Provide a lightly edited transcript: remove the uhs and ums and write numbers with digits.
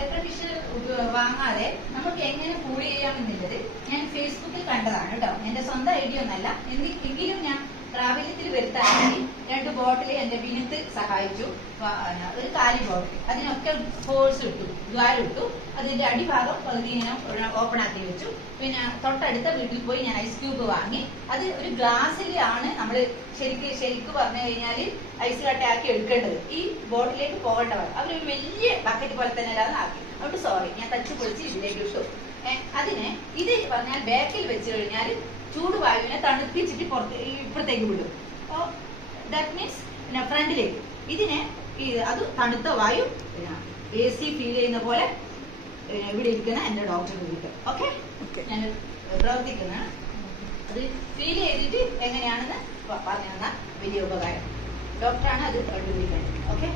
Air conditioner വാങ്ങാതെ നമുക്ക് എങ്ങനെ കൂൾ ചെയ്യാമെന്നുള്ളത് ഞാൻ ഫേസ്ബുക്കിൽ കണ്ടതാണ് കേട്ടോ. എന്റെ സ്വന്തം ഐഡിയ ഒന്നല്ല. എങ്കിലും ഞാൻ പ്രാബല്യത്തിൽ വരുത്താണെങ്കിൽ 2 ബോട്ടിൽ എന്റെ വിനുത്ത് സഹായിച്ചു. ഒരു കാലി ബോട്ടിൽ അതിനൊക്കെ ഹോൾസ് ഇട്ടു, ദ്വാരം ഇട്ടു. അതിന്റെ അടിഭാഗം പകുതി ഇങ്ങനെ ഓപ്പൺ ആക്കി വെച്ചു. പിന്നെ തൊട്ടടുത്ത വീട്ടിൽ പോയി ഞാൻ ഐസ് ക്യൂബ് വാങ്ങി. അത് ഒരു ഗ്ലാസ്സിലാണ് നമ്മൾ ശരിക്ക് പറഞ്ഞു കഴിഞ്ഞാൽ ഐസ് കട്ടയാക്കി എടുക്കേണ്ടത്. ഈ ബോട്ടിലേക്ക് പോകേണ്ടവർ അവരൊരു വലിയ ബക്കറ്റ് പോലെ തന്നെ അല്ലാതെ ആക്കി. അതുകൊണ്ട് സോറി, ഞാൻ തച്ചു പൊളിച്ച് ഇതിലേക്ക് ഇട്ടു. അതിനെ ഇത് പറഞ്ഞാൽ ബാക്കിൽ വെച്ച് കഴിഞ്ഞാൽ ചൂടുവായുവിനെ തണുപ്പിച്ചിട്ട് ഇപ്പുറത്തേക്ക് വിടും. ദാറ്റ് മീൻസ് പിന്നെ ഫ്രണ്ടിലേക്ക് ഇതിനെ അത് തണുത്ത വായു AC ഫീൽ ചെയ്യുന്ന പോലെ ഇവിടെ ഇരിക്കുന്ന എന്റെ ഡോക്ടറിന് കിട്ടും. ഓക്കെ, ഞാൻ പ്രവർത്തിക്കുന്ന അത് ഫീൽ ചെയ്തിട്ട് എങ്ങനെയാണെന്ന് പറഞ്ഞു തന്ന വലിയ ഉപകാരം. ഡോക്ടറാണ് അത് കണ്ടുപിടിക്കുന്നത്. ഓക്കെ.